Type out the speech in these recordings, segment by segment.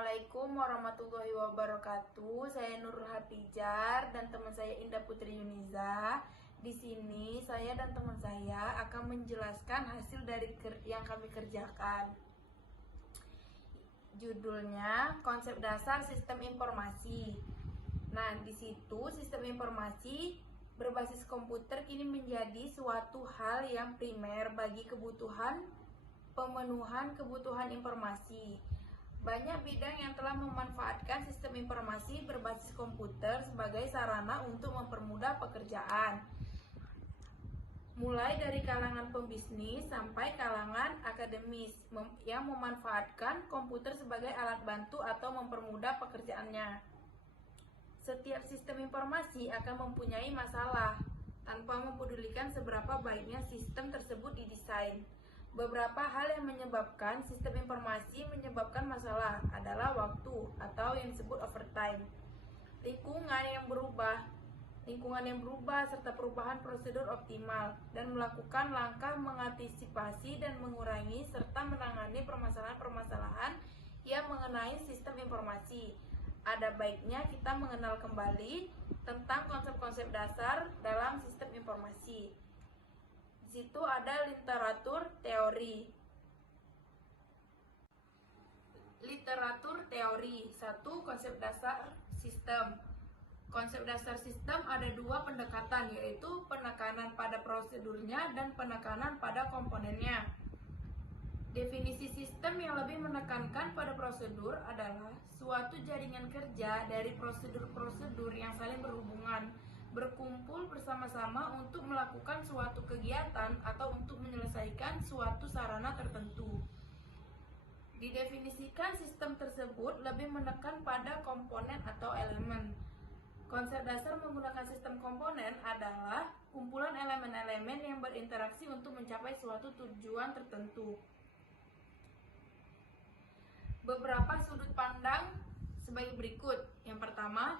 Assalamualaikum warahmatullahi wabarakatuh. Saya Nurul Hatijar dan teman saya Indah Putri Yuniza. Di sini saya dan teman saya akan menjelaskan hasil dari yang kami kerjakan. Judulnya konsep dasar sistem informasi. Nah, di situ sistem informasi berbasis komputer kini menjadi suatu hal yang primer bagi pemenuhan kebutuhan informasi. Banyak bidang yang telah memanfaatkan sistem informasi berbasis komputer sebagai sarana untuk mempermudah pekerjaan. Mulai dari kalangan pembisnis sampai kalangan akademis yang memanfaatkan komputer sebagai alat bantu atau mempermudah pekerjaannya. Setiap sistem informasi akan mempunyai masalah tanpa mempedulikan seberapa baiknya sistem tersebut didesain. Beberapa hal yang menyebabkan sistem informasi menyebabkan masalah adalah waktu atau yang disebut overtime, lingkungan yang berubah serta perubahan prosedur optimal, dan melakukan langkah mengantisipasi dan mengurangi serta menangani permasalahan-permasalahan yang mengenai sistem informasi. Ada baiknya kita mengenal kembali tentang konsep-konsep dasar dalam sistem informasi. Di situ ada literatur teori. Literatur teori 1. Konsep dasar sistem. Konsep dasar sistem ada dua pendekatan, yaitu penekanan pada prosedurnya dan penekanan pada komponennya. Definisi sistem yang lebih menekankan pada prosedur adalah suatu jaringan kerja dari prosedur-prosedur yang saling berhubungan, berkumpul bersama-sama untuk melakukan suatu kegiatan atau untuk menyelesaikan suatu sarana tertentu. Didefinisikan sistem tersebut lebih menekan pada komponen atau elemen. Konsep dasar menggunakan sistem komponen adalah kumpulan elemen-elemen yang berinteraksi untuk mencapai suatu tujuan tertentu. Beberapa sudut pandang sebagai berikut. Yang pertama,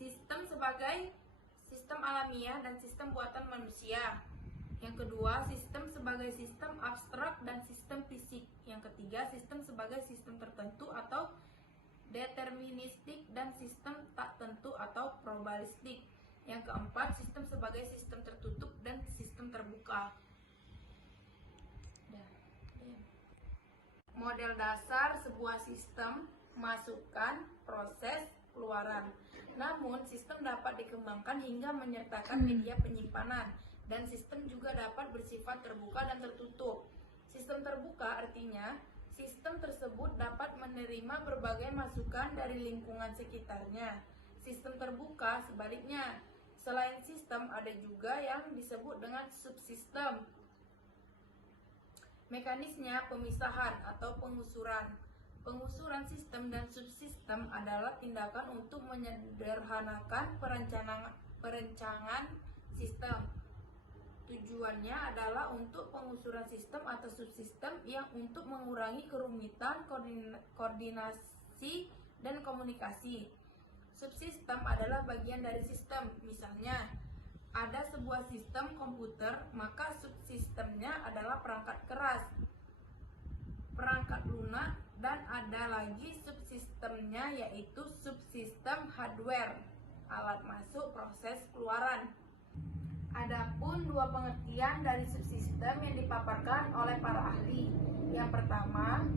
sistem sebagai sistem alamiah dan sistem buatan manusia. Yang kedua, sistem sebagai sistem abstrak dan sistem fisik. Yang ketiga, sistem sebagai sistem tertentu atau deterministik dan sistem tak tentu atau probabilistik. Yang keempat, sistem sebagai sistem tertutup dan sistem terbuka. Model dasar sebuah sistem, masukan, proses, keluaran. Namun, sistem dapat dikembangkan hingga menyertakan media penyimpanan, dan sistem juga dapat bersifat terbuka dan tertutup. Sistem terbuka artinya sistem tersebut dapat menerima berbagai masukan dari lingkungan sekitarnya. Sistem terbuka sebaliknya. Selain sistem, ada juga yang disebut dengan subsistem. Mekanisme pemisahan atau pengusuran. Pengusuran sistem dan subsistem adalah tindakan untuk menyederhanakan perencanaan sistem. Tujuannya adalah untuk pengusuran sistem atau subsistem yang untuk mengurangi kerumitan koordinasi dan komunikasi. Subsistem adalah bagian dari sistem. Misalnya, ada sebuah sistem komputer, maka subsistemnya adalah perangkat keras, perangkat lunak, dan ada lagi subsistemnya yaitu subsistem hardware, alat masuk, proses, keluaran. Adapun dua pengertian dari subsistem yang dipaparkan oleh para ahli. Yang pertama,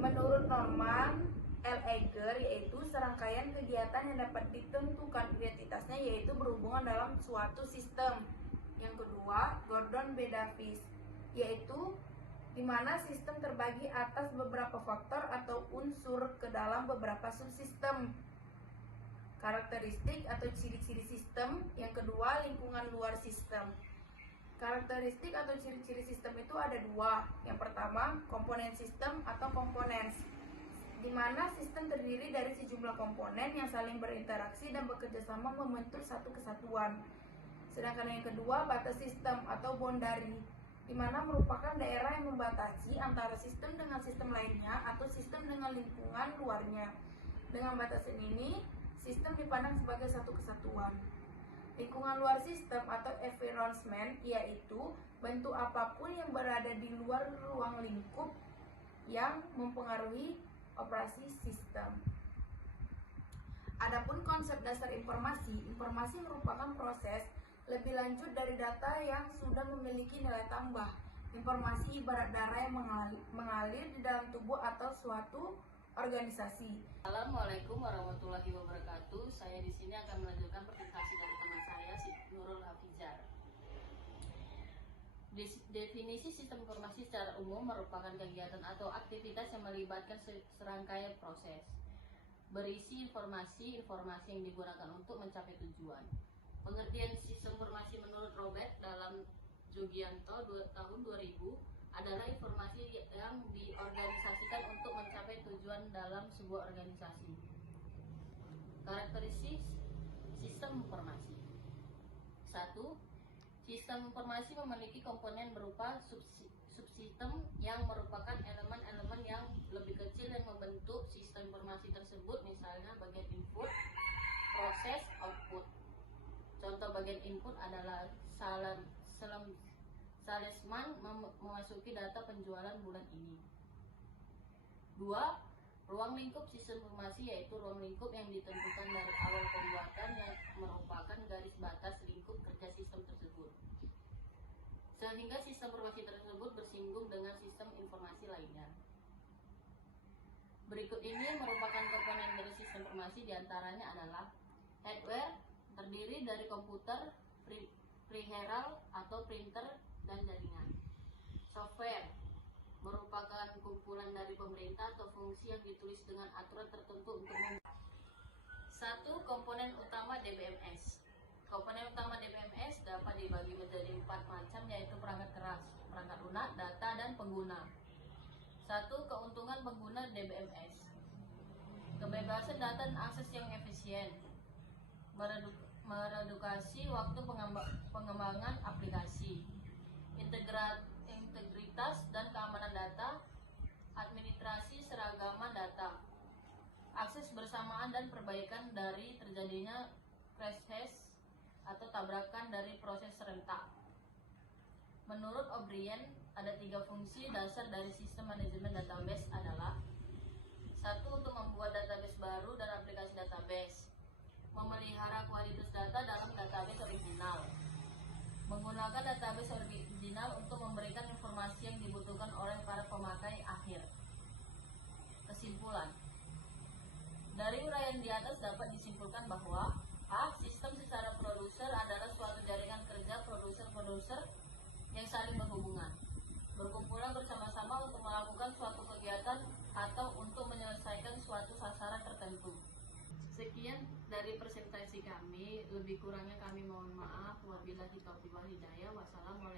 menurut Norman L. Eger, yaitu serangkaian kegiatan yang dapat ditentukan identitasnya yaitu berhubungan dalam suatu sistem. Yang kedua, Gordon B. Davis, yaitu di mana sistem terbagi atas beberapa faktor atau unsur ke dalam beberapa subsistem. Karakteristik atau ciri-ciri sistem. Yang kedua, lingkungan luar sistem. Karakteristik atau ciri-ciri sistem itu ada dua. Yang pertama, komponen sistem atau components, di mana sistem terdiri dari sejumlah komponen yang saling berinteraksi dan bekerja sama membentuk satu kesatuan. Sedangkan yang kedua, batas sistem atau boundary, di mana merupakan daerah yang membatasi antara sistem dengan sistem lainnya atau sistem dengan lingkungan luarnya. Dengan batasan ini, sistem dipandang sebagai satu kesatuan. Lingkungan luar sistem atau environment yaitu bentuk apapun yang berada di luar ruang lingkup yang mempengaruhi operasi sistem. Adapun konsep dasar informasi, informasi merupakan proses lebih lanjut dari data yang sudah memiliki nilai tambah. Informasi ibarat darah yang mengalir di dalam tubuh atau suatu organisasi. Assalamualaikum warahmatullahi wabarakatuh. Saya di sini akan melanjutkan presentasi dari teman saya, Nurul Hafizar. Definisi sistem informasi secara umum merupakan kegiatan atau aktivitas yang melibatkan serangkaian proses berisi informasi yang digunakan untuk mencapai tujuan. Pengertian sistem informasi menurut Robert dalam Jugianto tahun 2000 adalah informasi yang diorganisasikan untuk mencapai tujuan dalam sebuah organisasi. Karakteristik sistem informasi. 1. Sistem informasi memiliki komponen berupa subsistem yang merupakan elemen-elemen yang lebih kecil yang membentuk sistem informasi tersebut, misalnya bagian input, proses, output. Contoh bagian input adalah salesman memasuki data penjualan bulan ini. 2. Ruang lingkup sistem informasi yaitu ruang lingkup yang ditentukan dari awal pembuatan yang merupakan garis batas lingkup kerja sistem tersebut, sehingga sistem informasi tersebut bersinggung dengan sistem informasi lainnya. Berikut ini merupakan komponen dari sistem informasi, diantaranya adalah hardware, terdiri dari komputer, peripheral atau printer, dan jaringan. Software merupakan kumpulan dari pemerintah atau fungsi yang ditulis dengan aturan tertentu untuk 1. Komponen utama DBMS. Komponen utama DBMS dapat dibagi menjadi 4 macam, yaitu perangkat keras, perangkat lunak, data, dan pengguna. 1. Keuntungan pengguna DBMS. Kebebasan data dan akses yang efisien, meredukasi waktu pengembangan aplikasi, integritas dan keamanan data, administrasi seragaman data, akses bersamaan dan perbaikan dari terjadinya crash atau tabrakan dari proses serentak. Menurut O'Brien, ada 3 fungsi dasar dari sistem manajemen database adalah 1. Untuk membuat database baru dan aplikasi database, memelihara kualitas data dalam database original, menggunakan database original untuk memberikan informasi yang dibutuhkan oleh para pemakai akhir. Kesimpulan dari uraian di atas dapat disimpulkan bahwa A. Sistem secara produser adalah suatu jaringan kerja produser-produser yang saling berhubungan, berkumpulan bersama-sama untuk melakukan suatu kegiatan atau untuk menyelesaikan suatu sasaran tertentu. Sekian dari presentasi kami, lebih kurangnya kami mohon maaf. Wabillahi taufiq wal hidayah. Wassalamualaikum.